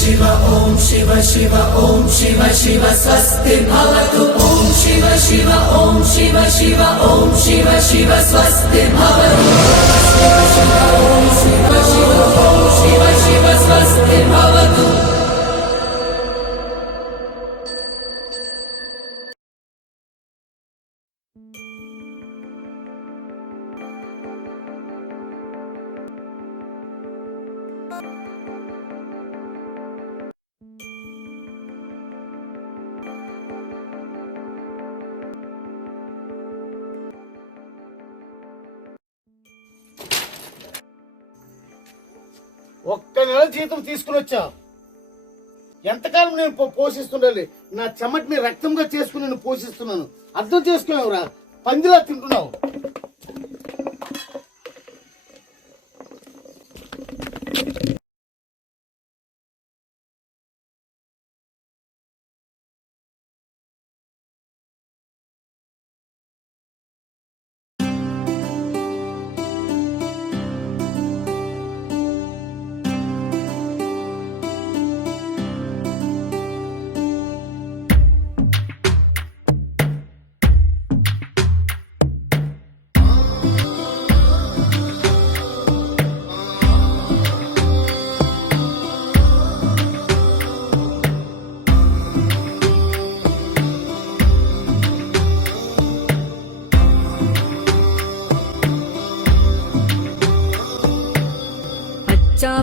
शिव ॐ शिव शिव ॐ शिव शिव स्वस्ति भवतु ॐ शिव शिव ॐ शिव शिव ॐ शिव शिव स्वस्ति भवतु शिव शिव ॐ शिव शिव ॐ शिव शिव स्वस्ति भवतु। ఒక్క నెల జీతం తీసుకుని వచ్చా. ఎంతకాలం నేను పోషిస్తుండాలి? నా చెమటిని రక్తంగా చేసుకుని నేను పోషిస్తున్నాను. అర్థం చేసుకున్నావురా? పందిలా తింటున్నావు.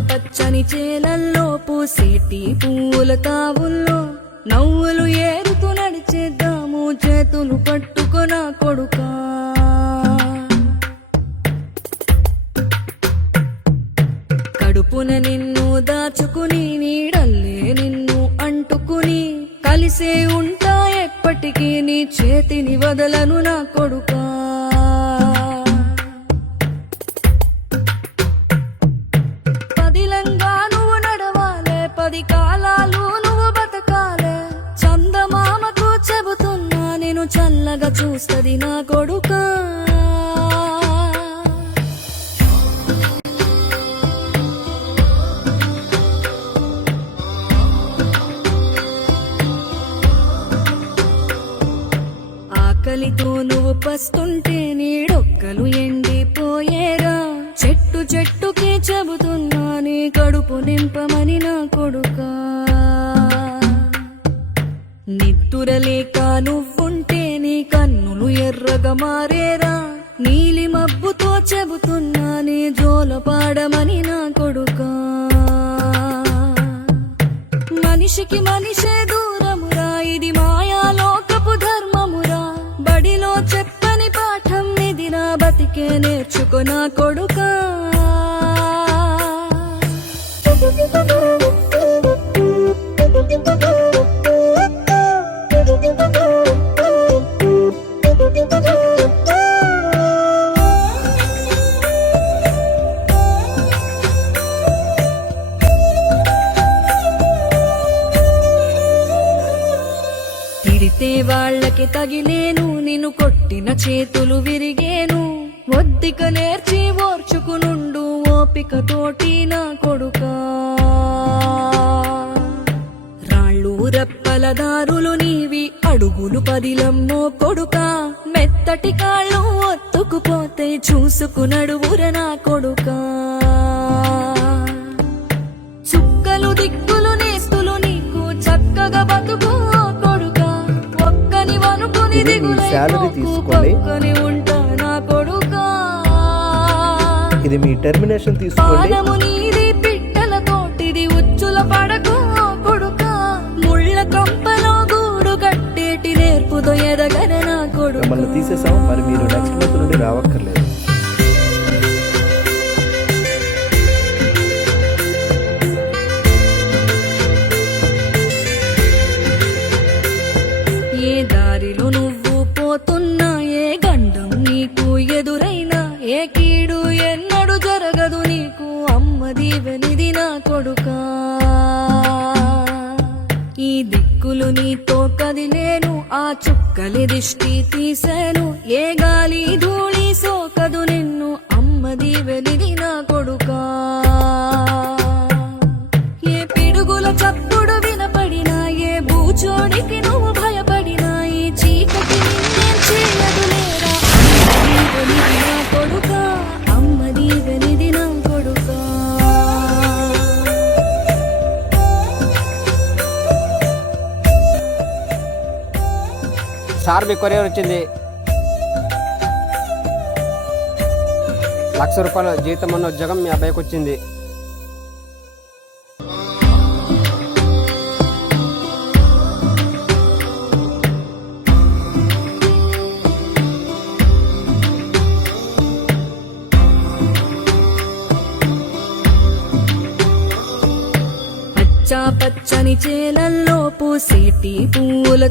పచ్చని చేలల్లో పూసేటి పువ్వుల తావుల్లో నవ్వులు ఏరుతూ నడిచేద్దాము చేతులు పట్టుకొన కొడుకా. కడుపున నిన్ను దాచుకుని నీడల్లే నిన్ను అంటుకుని కలిసే ఉంటా ఎప్పటికీ నీ చేతిని వదలను నా కొడుకా. కాలాలు నువ్వు బతకాలే చందమామకు చెబుతున్నా నేను చల్లగా చూస్తది నా కొడుకా. ఆకలితో నువ్వు పస్తుంటే నీడొక్కలు ఎండిపోయేరా. చెట్టు చెట్టుకి చెబుతున్నా నీ కడుపు నింపమని నా కొడుకా. నిద్దురలేక నువ్వుంటే నీ కన్నులు ఎర్రగా మారేరా. నీలి మబ్బుతో చెబుతున్నా నీ జోల పాడమని నా కొడుకా. మనిషికి మనిషే దూరమురా, ఇది మాయాలోకపు ధర్మమురా. బడిలో చెప్పని పాఠం ఇదిరా, బతికే నేర్చుకో నా కొడుకా. తిడితే వాళ్ళకి తగిలేను, నిన్ను కొట్టిన చేతులు విరిగేను. ఒద్దిక నేర్చి ఓర్చుకునుండు ఓపిక తోటి నా కొడుకా. రాళ్ళు రప్పల దారులు నీవి, అడుగులు పదిలమ్మో కొడుకా. మెత్తటి కాళ్ళు ఒత్తుకుపోతే చూసుకునడువుర నా కొడుకా. చుక్కలు దిక్కులు నేస్తులు నీకు చక్కగా బతుకు కొడుకా. ఒక్కని వనుకుని దిగులని ఉంటా నా కొడుకా. ఇది మీ టెర్మినేషన్ తీసుకోండి. నీది పిట్టల తోటిది ఉచ్చుల పడకు కొడుకా. ముళ్ళ కంపలో గూడు కట్టేటి నేర్పుతో ఎదగన నా కొడుకా. మిమ్మల్ని తీసేసాం, మరి మీరు నెక్స్ట్ మంత్ నుండి రావక్కర్లేదు. ఏ దారిలో నువ్వు పోతున్నా, ఏ గండం నీకు ఎదురైనా, ఏ కీడు ఎన్నడు జరగదు నీకు అమ్మ దీవెనిది నా కొడుకా. ఈ దిక్కులు నీతో కదిలేను, ఆ చుక్కలి దిష్టి తీసేను. ఏ గాలి ధూళి సోకదు నిన్ను అమ్మ దీవెనిది నా కొడుకా. ఏ పిడుగుల ఆర్మీ కొరియర్ వచ్చింది. 1,00,000 రూపాయల జీతం ఉన్న ఉద్యోగం మీ అబ్బాయికి వచ్చింది. పచ్చని చేలల్లో పూసేటి పూల